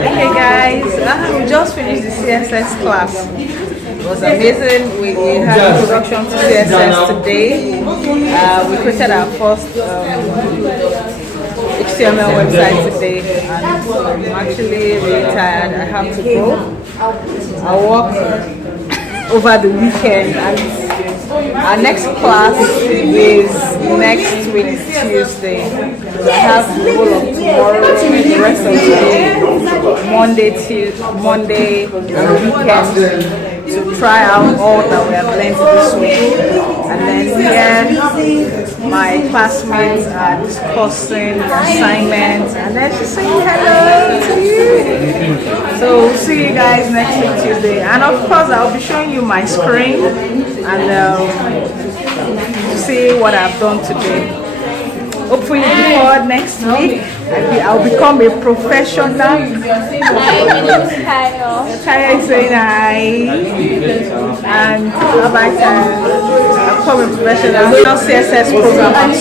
Okay guys, we just finished the CSS class. It was amazing. We had a production to CSS today. We created our first HTML website today, and I'm actually really tired. I have to go. I work over the weekend, and our next class is next week Tuesday. So I have the whole of tomorrow, the rest of today, Monday and weekend to try out all that we have learned this week. And then here my classmates are discussing assignments, and then she's saying hello to you. So we'll see you guys next week Tuesday, and of course I'll be showing you my screen and see what I've done today. Hopefully before next week I'll become a professional. Hi, my name is Kyle. Kaya is saying hi, and I'll become a professional CSS programmer.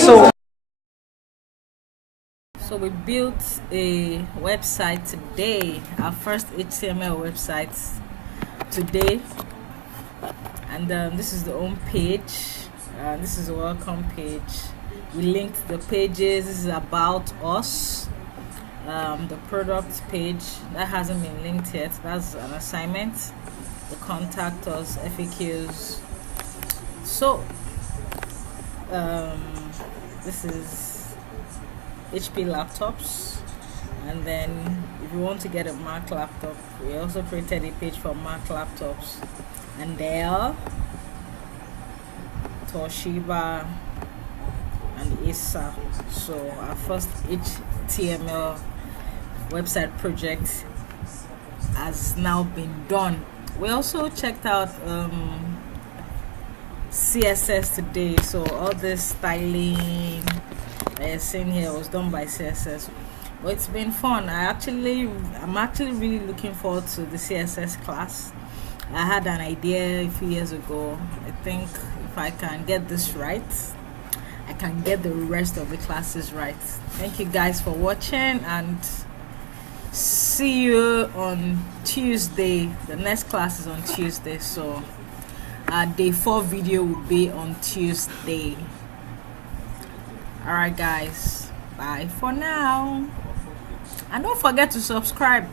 So we built a website today, our first HTML website today, and this is the home page. This is the welcome page. We linked the pages. This is about us. The product page that hasn't been linked yet, that's an assignment. The contact us, FAQs. So this is HP laptops, and then if you want to get a Mac laptop, we also created a page for Mac laptops, and Dell, Toshiba, and Acer. So our first HTML website project has now been done. We also checked out CSS today, so all this styling that you're seeing here was done by CSS. But it's been fun. I'm actually really looking forward to the CSS class. I had an idea a few years ago. I think if I can get this right, I can get the rest of the classes right. Thank you guys for watching, and see you on Tuesday. The next class is on Tuesday, so our day 4 video will be on Tuesday. Alright guys, bye for now, and don't forget to subscribe.